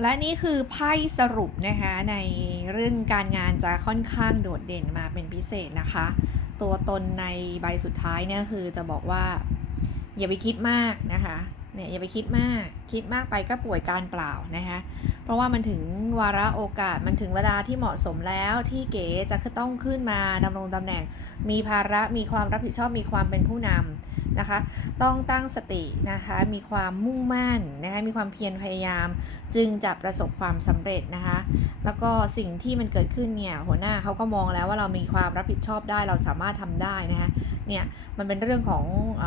และนี่คือไพ่สรุปนะคะในเรื่องการงานจะค่อนข้างโดดเด่นมาเป็นพิเศษนะคะ ตัวตนในใบสุดท้ายเนี่ยคือจะบอกว่า อย่าไปคิดมากนะคะ เนี่ยอย่าไปคิดมากคิดมากไปก็ป่วยการเปล่านะคะเพราะว่ามันถึงวาระโอกาสมันถึงเวลาที่เหมาะสมแล้วที่เก๋จะต้องขึ้นมาดำรงตำแหน่ง มีภาระมีความรับผิดชอบมีความเป็นผู้นำนะคะ ต้องตั้งสตินะคะมีความมุ่งมั่นนะคะมีความเพียรพยายาม จึงจะประสบความสำเร็จนะคะแล้วก็สิ่งที่มันเกิดขึ้นเนี่ยหัวหน้าเขาก็มองแล้วว่าเรามีความรับผิดชอบได้เราสามารถทำได้นะคะเนี่ยมันเป็นเรื่องของอ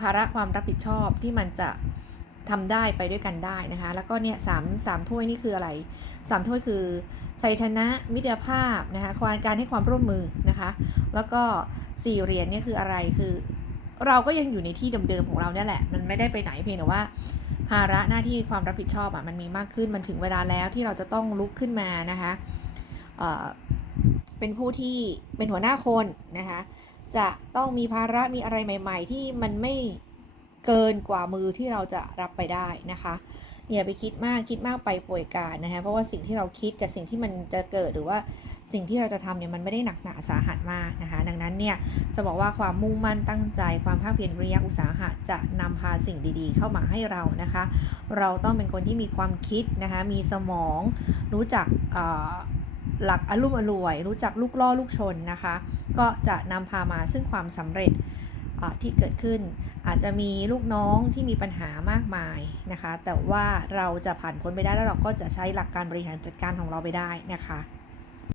ภาระความรับผิดชอบที่มันจะ ทำได้ไปด้วยกันได้นะคะ แล้วก็เนี่ยสามสามถ้วยนี่คืออะไรสามถ้วยคือชัยชนะมิตรภาพนะคะความการให้ความร่วมมือนะคะ แล้วก็สี่เหรียญเนี่ยคืออะไรคือ เราก็ยังอยู่ในที่เดิมๆของเราเนี่ยแหละ มันไม่ได้ไปไหนเพียงแต่ว่า ภาระหน้าที่ความรับผิดชอบอะมันมีมากขึ้นมันถึงเวลาแล้วที่เราจะต้องลุกขึ้นมานะคะเอ่อเป็นผู้ที่เป็นหัวหน้าคนนะคะ จะต้องมีภาระมีอะไรใหม่ ๆ ที่มันไม่ เกินกว่ามือที่เราจะรับไปได้นะคะอย่าไปคิดมากคิดมากไปป่วยการนะคะเพราะว่าสิ่งที่เราคิดกับสิ่งที่มันจะเกิดหรือว่าสิ่งที่เราจะทำเนี่ยมันไม่ได้หนักหนาสาหัสมากนะคะ ดังนั้นเนี่ยจะบอกว่าความมุ่งมั่นตั้งใจ ความภาคเพียรวิริยะอุตสาหะจะนำพาสิ่งดีๆ เข้ามาให้เรานะคะ เราต้องเป็นคนที่มีความคิดนะคะมีสมอง รู้จักหลักอารมณ์อรวย รู้จักลูกล่อลูกชนนะคะ ก็จะนำพามาซึ่งความสำเร็จ ที่เกิดขึ้น อาจจะมีลูกน้องที่มีปัญหามากมายนะคะ แต่ว่าเราจะผ่านพ้นไปได้แล้วเราก็จะใช้หลักการบริหารจัดการของเราไปได้นะคะ